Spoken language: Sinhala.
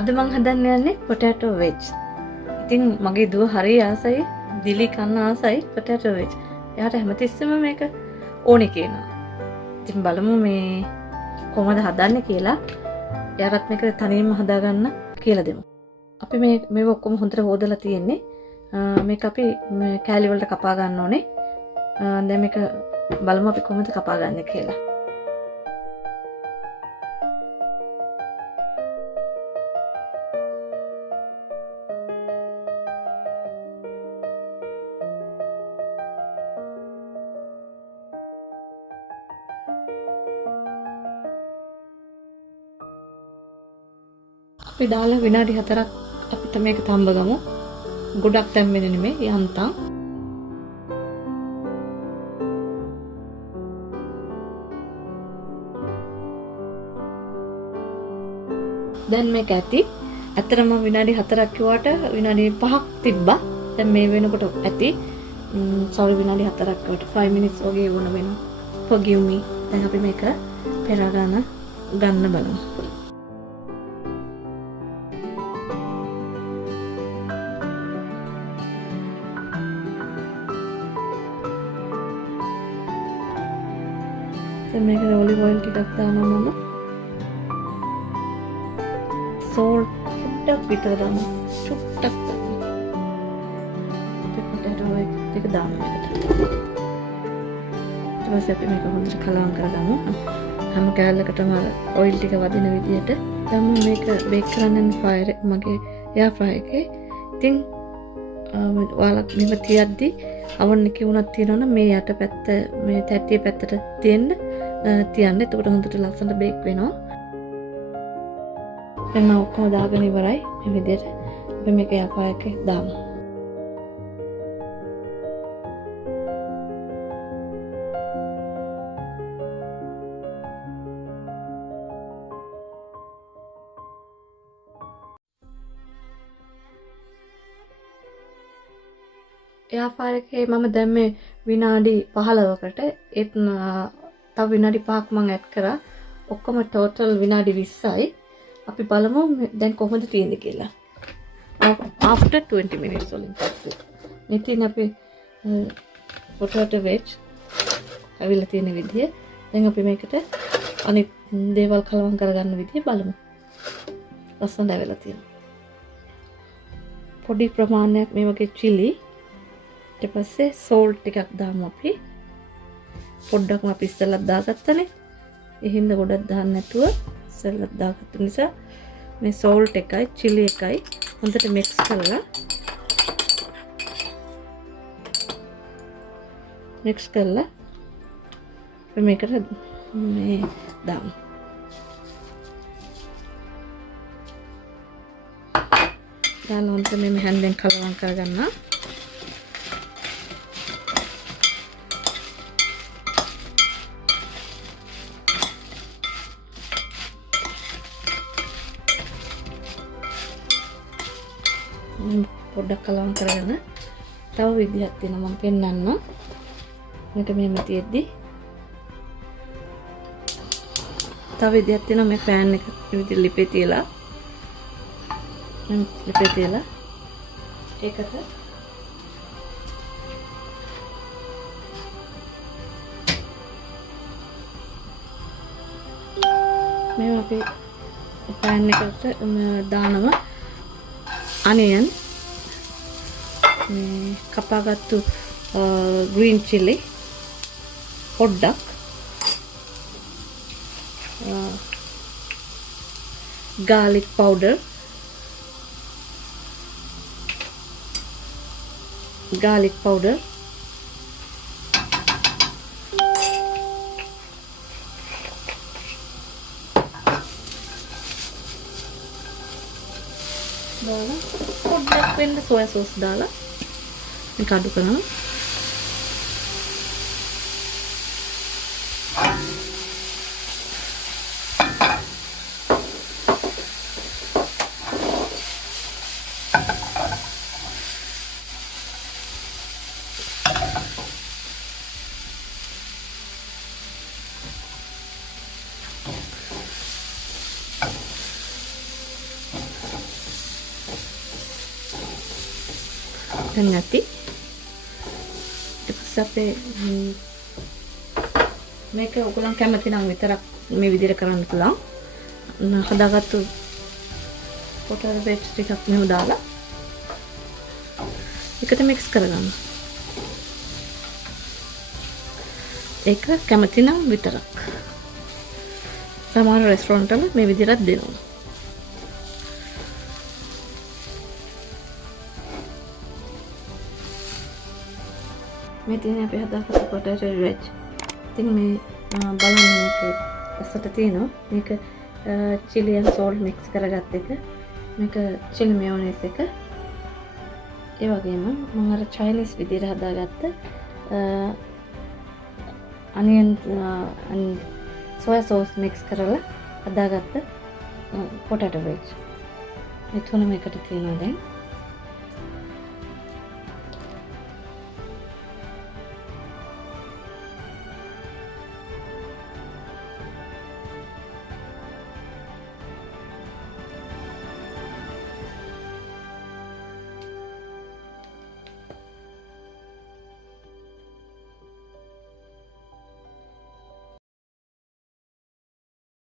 අද මං හදන්න යන්නේ potato wedge. ඉතින් මගේ දුව හරි ආසයි දිලි කන්න ආසයි potato wedge. එයාට හැමතිස්සෙම මේක ඕනේ කියනවා. ඉතින් බලමු මේ කොහොමද හදන්නේ කියලා. එයාටත් මේක තනියම හදාගන්න කියලා දෙමු. අපි මේව ඔක්කොම හොඳට හොදලා තියෙන්නේ. මේක අපි කෑලි වලට කපා ගන්න ඕනේ. දැන් මේක බලමු අපි කොහොමද කපා ගන්න කියලා. අපි දාලා විනාඩි 4ක් අපිට මේක තඹ ගමු. ගොඩක් තැම්බෙන්නේ නෙමෙයි යන්තම්. දැන් මේක ඇති. ඇත්තටම විනාඩි 4ක් කිව්වට විනාඩි 5ක් තිබ්බා. දැන් මේ වෙනකොට ඇති. sorry විනාඩි 4ක් කිව්වට 5 minutes වගේ වුණ වෙනවා. forgive me. දැන් අපි මේක පෙරා ගන්න බලමු. දැන් මේකට ඔලිව් ඔයිල් ටිකක් දානවා මම. salt චුට්ටක් විතර දානවා. චුට්ටක් දානවා. අපි potato wedge එක දානවා මේකට. ඊට පස්සේ අපි මේක හොඳට කලවම් කරගමු. හැම කෑල්ලකටම ඔයිල් ටික වදින විදියට. දැන් මම මේක බේක් කරන්න මගේ එයා ෆ්‍රයි එකේ. ඉතින් ඔයාලා මෙහෙම තියද්දි අවන් එකේ උනක් තියෙනවනම් මේ යට පැත්ත මේ තැටිය පැත්තට තියන්න. එතකොට හොඳට ලස්සනට බේක් වෙනවා. දැන් මම ඔක්කොම දාගෙන ඉවරයි. මේ විදිහට අපි මේක යකා එකේ දාමු. එයා ෆ්‍රයි එකේ මම දැන් මේ විනාඩි 15කට ඒත් තව විනාඩි 5ක් මම ඇඩ් කරා. ඔක්කොම ටෝටල් විනාඩි 20යි. අපි බලමු දැන් කොහොමද තියෙන්නේ කියලා. after 20 minutes වලින් පස්සේ. ඉතින් අපි potato wedge අවිලා තියෙන විදිය. දැන් අපි මේකට අනිත් දේවල් කලවම් කරගන්න විදිය බලමු. ලස්සනට අවිලා තියෙනවා. පොඩි ප්‍රමාණයක් මේ වගේ chili ඊට පස්සේ salt ටිකක් දාමු අපි. පොඩ්ඩක්ම අපි ඉස්සෙල්ලා දාගත්තනේ. ඒ හින්දා ගොඩක් දාන්න නැතුව ඉස්සෙල්ලා දාගත්ත නිසා මේ salt එකයි chili එකයි හොඳට mix කරලා අපි මේකට මේ දාමු. දාලා හොඳට මේ හැන්දෙන් කලවම් කරගන්න. පොඩ්ඩක් කලවම් කරගෙන තව විදිහක් තියෙනවා මම පෙන්නන්න. මේක මෙහෙම තියෙද්දි තව විදිහක් තියෙනවා මේ පෑන් එක විදිහට ලිපේ තියලා ඒකට මේ අපි පෑන් එකට දානවා onion කපාගත්තු green chili පොඩ්ඩක් garlic powder දාලා පොඩ්ඩක් වෙන්න soya sauce දාලා මේක අඩු කරනවා. දැන් නැති. ඊට පස්සේ අපේ මේක ඔයගොල්ලන් කැමති නම් විතරක් මේ විදිහට කරන්න පුළුවන්. හදාගත්තු පොටේටෝ වෙජ් ටිකක් මෙහෙම දාලා එකට මික්ස් කරගන්න. ඒක කැමති නම් විතරක්. සමහර රෙස්ටොරන්ට් වල මේ විදිහට දෙනවා. මේ තියෙන අපි හදාගත්ත පොටේටෝ වෙජ්. ඉතින් මේ බලන්න මේකේ ඇස්සට තියෙනවා. මේක chili and salt mix කරගත්ත එක. මේක chili mayonnaise එක. ඒ වගේම මම අර Chinese විදිහට හදාගත්ත onion and soya sauce mix කරලා හදාගත්ත potato wedge. මේ තුනම එකට තියෙනවා දැන්.